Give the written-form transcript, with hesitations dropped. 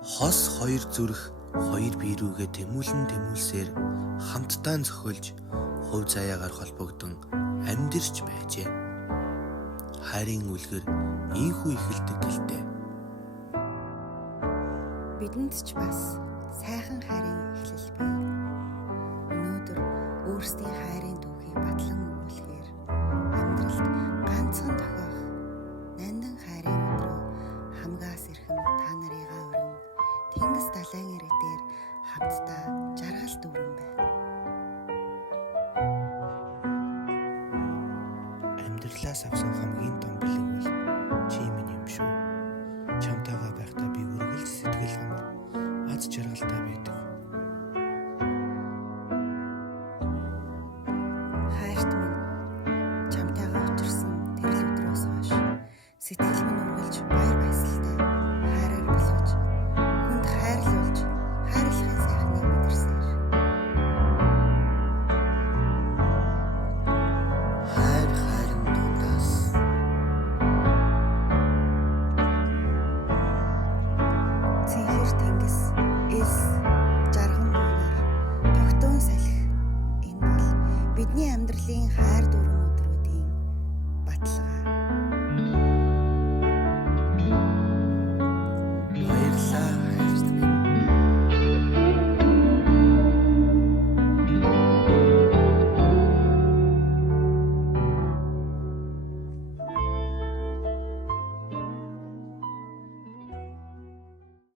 Хос хоёр зүрх хоёр бие рүүгээ тэмүүлсээр хамтдаа зохиолж хувь заяагаар холбогдсон амьдэрч байжээ. Хайрын үлгэр ийхүү ихэлдэг гэлтэй. Бидэнд ч бас сайхан хайрын эхлэл бий. Өнөөдөр өөрсдийн хайрын түүхийг батлан өгүүлэхээр амьдралд ганцхан тохиох нандин хайрын өдрөө хамгаас ирхэм та нарыгаа өргөн тэнгис далайн ирэг дээр хамтдаа жаргал дүүрэн байна. Амьдралаас авсан хамгийн том бэлэг бол чи минь юм шүү. Чамтайгаа байхдаа би үргэлж сэтгэл ханга аз жаргалтай байдаг. Хайрт минь чамтайгаа учирсан тэр л өдрөөс хойш сэтгэл минь үргэлж баяр баясгалтай хайраар бэлгэж хүнд хайрлуулж хайрлахын сайхныг мэдэрсээр Хайрын дундаас цэнхэр тэнгис элс жарган буунаар тогтоон салхи энэ бол бидний амьдралын хайр дуран